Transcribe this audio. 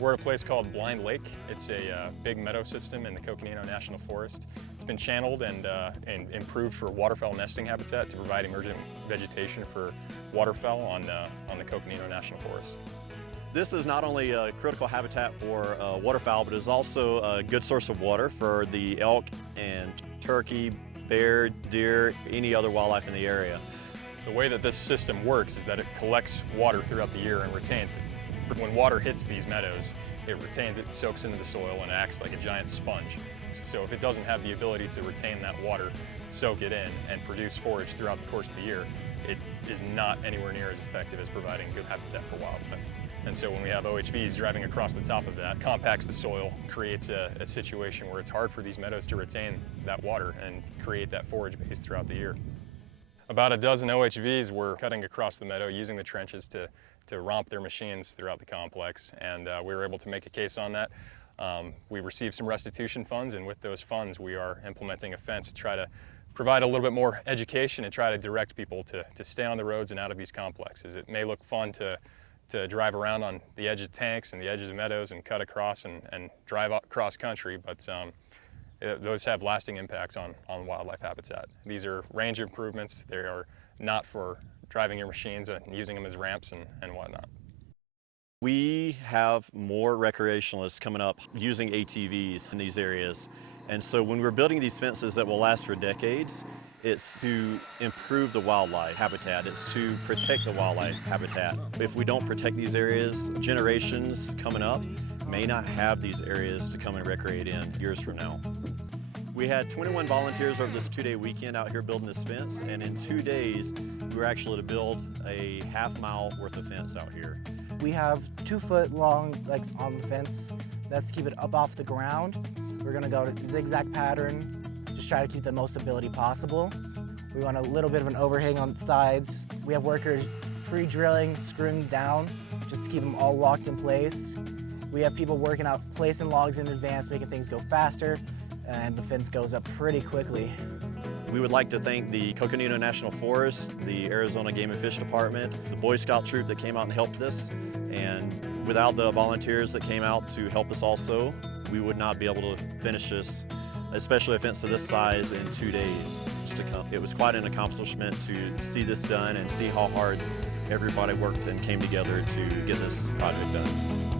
We're at a place called Blind Lake. It's a big meadow system in the Coconino National Forest. It's been channeled and improved for waterfowl nesting habitat to provide emergent vegetation for waterfowl on the Coconino National Forest. This is not only a critical habitat for waterfowl, but is also a good source of water for the elk and turkey, bear, deer, any other wildlife in the area. The way that this system works is that it collects water throughout the year and retains it. When water hits these meadows, it retains it, soaks into the soil, and acts like a giant sponge. So if it doesn't have the ability to retain that water, soak it in, and produce forage throughout the course of the year, it is not anywhere near as effective as providing good habitat for wildlife. And so when we have OHVs driving across the top of that, compacts the soil, creates a situation where it's hard for these meadows to retain that water and create that forage base throughout the year. About a dozen OHVs were cutting across the meadow using the trenches to romp their machines throughout the complex, and we were able to make a case on that. We received some restitution funds, and with those funds we are implementing a fence to try to provide a little bit more education and try to direct people to stay on the roads and out of these complexes. It may look fun to drive around on the edge of tanks and the edges of meadows and cut across and drive cross country, but those have lasting impacts on wildlife habitat. These are range improvements. They are not for driving your machines and using them as ramps and whatnot. We have more recreationalists coming up using ATVs in these areas. And so when we're building these fences that will last for decades, it's to improve the wildlife habitat. It's to protect the wildlife habitat. If we don't protect these areas, generations coming up may not have these areas to come and recreate in years from now. We had 21 volunteers over this 2-day weekend out here building this fence, and in 2 days we were actually to build a half-mile worth of fence out here. We have 2-foot long legs on the fence. That's to keep it up off the ground. We're gonna go to zigzag pattern, just try to keep the most stability possible. We want a little bit of an overhang on the sides. We have workers pre-drilling, screwing down, just to keep them all locked in place. We have people working out placing logs in advance, making things go faster, and the fence goes up pretty quickly. We would like to thank the Coconino National Forest, the Arizona Game and Fish Department, the Boy Scout troop that came out and helped us, and without the volunteers that came out to help us also, we would not be able to finish this, especially a fence of this size, in 2 days. It was quite an accomplishment to see this done and see how hard everybody worked and came together to get this project done.